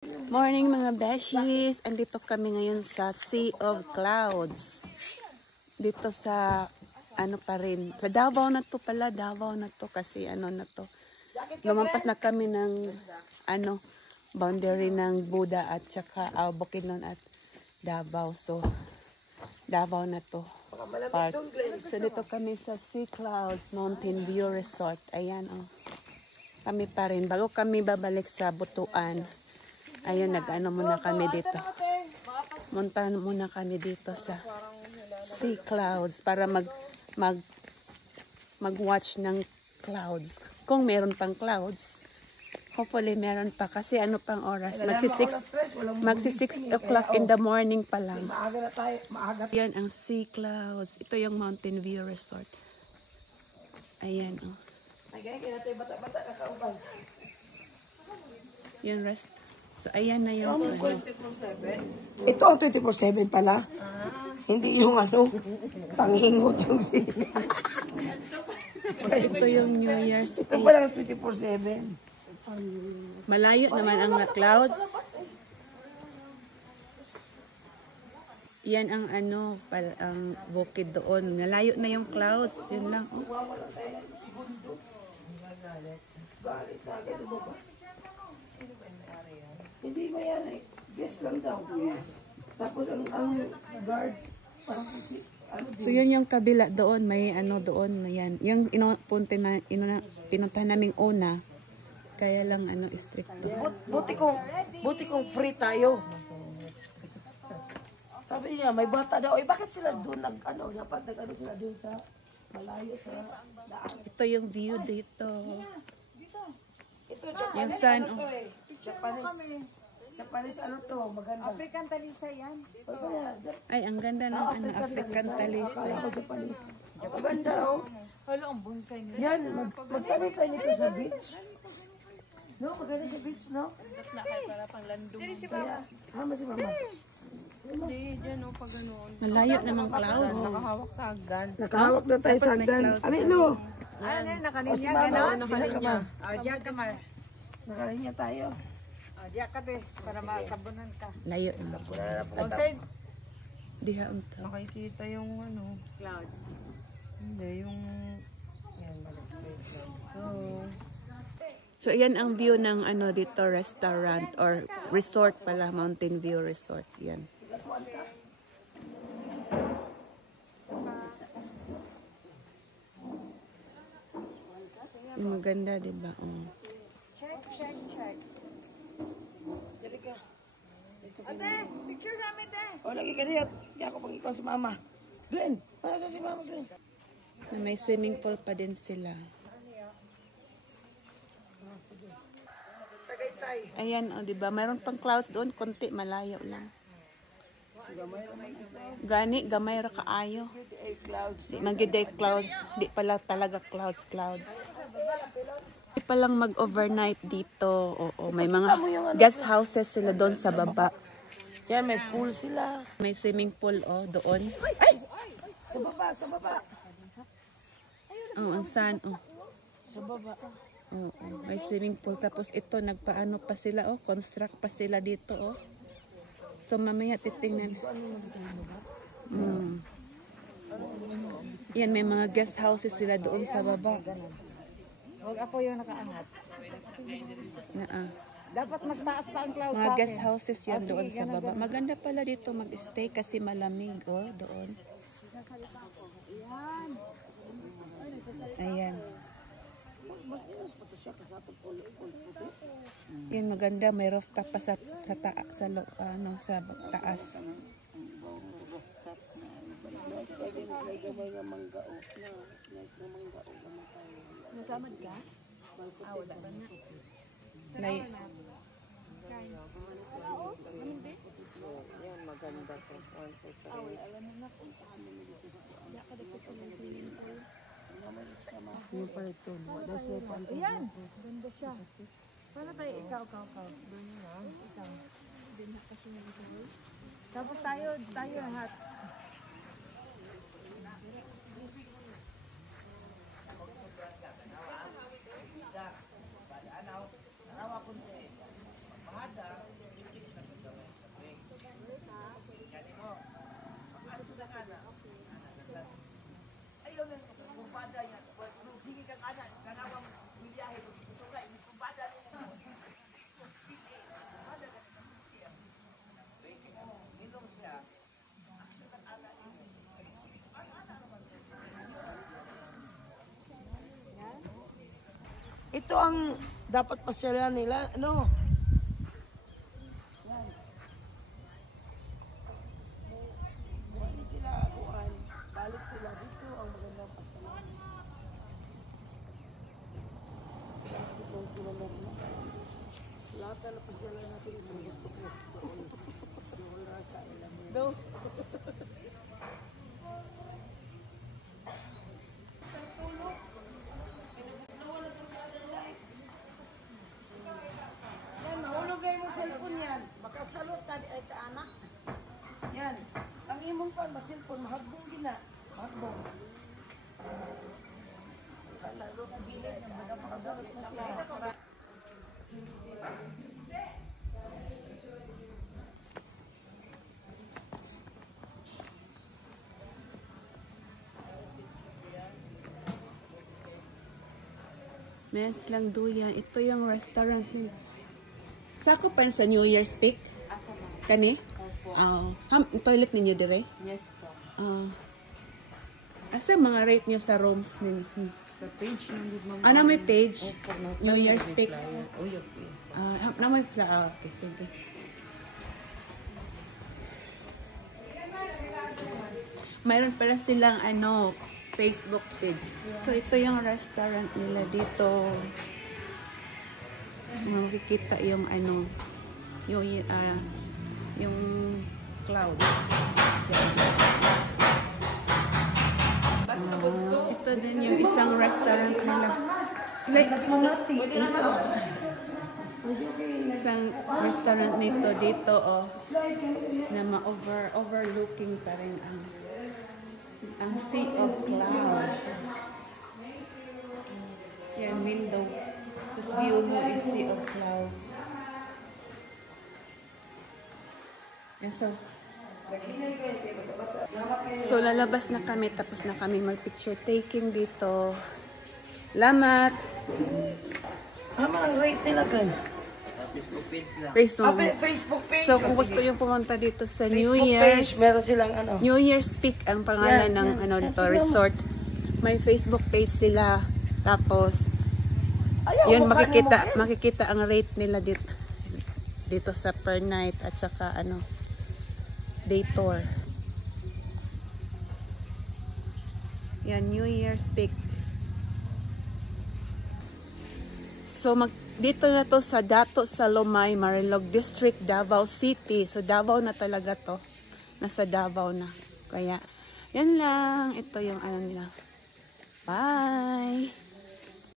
Morning mga beshies! Andito kami ngayon sa Sea of Clouds. Dito sa ano pa rin. Sa Davao na to pala. Davao na to kasi ano na to. Lumampas na kami ng ano boundary ng Buda at saka Bukidnon at Davao. So Davao na to part. So dito kami sa Sea Clouds Mountain View Resort. Ayan oh. Kami pa rin. Bago kami babalik sa Butuan. Ayun, nag-ano muna kami dito. Muntahan muna kami dito sa Sea Clouds para mag-watch ng clouds. Kung meron pang clouds. Hopefully meron pa kasi ano pang oras. Magsi 6 o'clock in the morning pa lang. Yan ang Sea Clouds. Ito yung Mountain View Resort. Ayan oh. Yan rest. So, ayan na yung ano. Ito ang 24/7 pala. Hindi yung ano, tanghingot yung sili. Ito yung New Year's Ito pala ang 24/7. Malayo naman ang clouds. Yan ang ano, ang bukid doon. Malayo na yung clouds. Yun lang. Oh. Hindi ba yan eh? Guess lang daw. Tapos ang guard, parang ano din. So yun yung kabila doon. May ano doon. Yan. Yung pinuntahan naming una. Kaya lang ano, stricto. Buti kong free tayo. Sabi niya, may bata daw. Eh, bakit sila doon nag-ano? Dapat nag-ano sila doon sa malayo sa daan. Ito yung view dito. Ito, Yung sun. Oh. Japanese ano to, maganda. African talisay yan. Ay, ang ganda ng ano, African talisay. Japanese. Maganda oh. Hala, ang bonsai nila. Yan, magtanong tayo nito sa beach. No, maganda sa beach, no? Tapos na kayo para pang landong. Dili si Kaya, hama si mama. Hindi, dyan o, pag ganoon. Malayo namang clouds. Nakahawak sa hagdan. Nakahawak na tayo sa hagdan. Ano no? Ano yan, nakalinya, O si mama, gano'n? nakalinya. Diyan ka, Mar. Nakalinya tayo. Diyan ka, be, para makabunan ka. Layo naman. Outside. Diha unta. Nakikita yung ano, clouds. Hindi, yung... Yan, So, yan ang view ng ano dito, restaurant or resort pala, Mountain View Resort. Yan. Yung maganda, diba? Oh. Check. Dali ka. Ate, picture namin, te. O, lagi ka diyan. Hindi ako pag ikaw si mama. Glenn, nasa si mama, Glenn? Na may swimming pool pa din sila. Ayan, oh, diba? Mayroon pang clouds doon. Konti, malayo lang. Gani, gamay ra kaayo. Di magiday clouds. Di pala talaga clouds. Di palang mag-overnight dito. Oo, may mga guest houses sila doon sa baba. Yan, may pool sila. May swimming pool, oh, doon. Ay! Sa baba. Oh, ang sun, oh. Sa baba. Oo, may swimming pool. Tapos ito, nagpaano pa sila, oh. Construct pa sila dito, oh. So, mamaya titingnan. Yan, may mga guest houses sila doon sa baba. Huwag ako yung nakaangat. Dapat mas taas pa ang clouds Mga sa guest akin. houses yan doon sa baba. Maganda pala dito mag-stay kasi malamig, oh, doon. Ayan. Yan, maganda. May rooftop pa sa taas. Nasamad ka? Wala na. Yan, maganda to. Yung pala ito. Ayan, ganda siya. Paano tayo ikaw? Doon na, ikaw. Tapos tayo lahat. Ito ang dapat pasyalan nila, ano? Yan. Hindi sila kuhan. Balik sila dito ang magandang pasyalan. Lahat na pasyalan natin ito. Gusto ko. Wala sa ilang yan. No. Makasalot ka ay ka anak. Yan. Ang imong pan masilpon mahagbong gina. Mahagbong. Kasalot ang bilid ng mga makasalot na siya. Meron silang duyan. Ito yung restaurant nila. Sako pa sa New Year's Peak? Kani? Toilet ninyo dire? Yes po. Asa mga rate nyo sa rooms ninyo? Sa page ng Ano may page? New Year's Peak? Oh, yung page. Na may okay, sige. Mayroon pala silang Facebook page. So ito yung restaurant nila dito. Makikita yung yung cloud. Ito din yung isang restaurant nila. Isang restaurant nito dito na overlooking pa rin ang Sea of Clouds. Yan, window. Tapos view mo is Sea of Clouds. Yan, so lalabas na kami, tapos na kami mag-picture taking dito. Salamat! Ang rate nila kan? Facebook page lang. Facebook page. So kung gusto yung pumunta dito sa New Facebook Year's, page, meron silang New Year's Peak ang pangalan ng dito, resort. May Facebook page sila. Tapos yun, makikita ang rate nila dito sa per night at saka day tour. Yan, New Year's Peak. So dito na to sa Dato Salomay, Marilog District, Davao City. So Davao na talaga to. Nasa Davao na. Kaya yan lang. Ito yung nila. Bye!